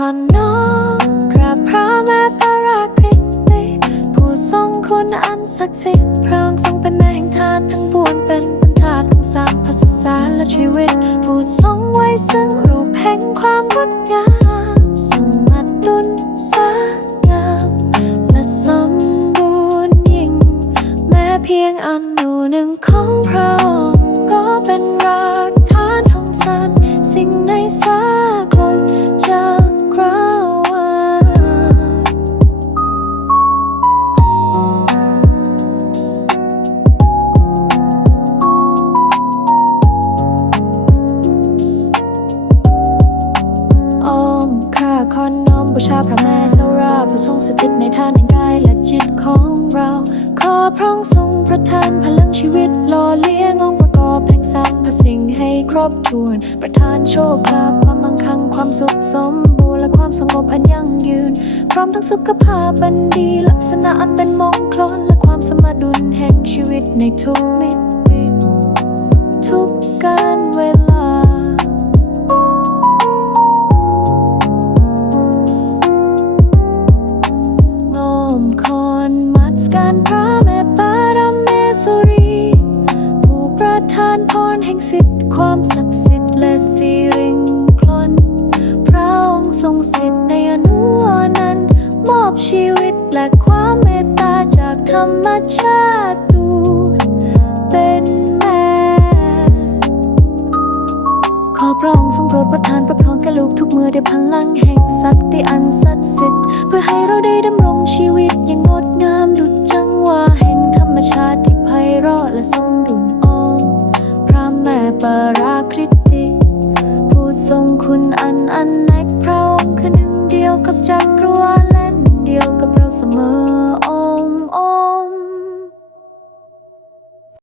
ขอน้อมกราบพระแม่ปราคริติผู้ทรงคุณอันศักดิ์สิทธิ์พระองค์ทรงเป็นแม่แห่งธาตุทั้งปวงเป็นบรรทาทั้งสามภาษาสารและชีวิต ผู้ทรงไว้ซึ่งรูปแห่งความงดงามสมดุลสางามและสมบูรณ์ยิ่ง แม้เพียงอนุหนึ่งของพระองค์ก็เป็นรากฐานของสรรสิ่งในสา บูชาพระแม่สาราผู้ทรงสถิตในทานแห่งกายและจิตของเรา ขอพระองค์ทรงประทานพลังชีวิตหล่อเลี้ยงองค์ประกอบแห่งสรรพสิ่งให้ครบถ้วน ประทานโชคลาภความมั่งคั่งความสุขสมบูรณ์และความสงบอันยั่งยืน พร้อมทั้งสุขภาพอันดี ลักษณะอันเป็นมงคลและความสมดุลแห่งชีวิตในทุกมิติทุกการ คอนมัสการพระแม่ปารเมสุรี ผู้ประทานพรแห่งสิทธิ์ความศักดิ์สิทธิ์และสิริงคลนพระองค์ทรงสิทธิ์ในอนุอนันต์มอบชีวิตและความเมตตาจากธรรมชาติดูเป็นแม่ขอพระองค์ทรงโปรดประทานประพรแก่ลูกทุกมือด้วยพลังแห่งศักดิอันศักดิ์สิทธิ์เพื่อให้เรา ปราคริติ พูดทรงคุณอันอันแนกพระองค์คือหนึ่งเดียวกับจักรวาลและหนึ่งเดียวกับเราเสมอ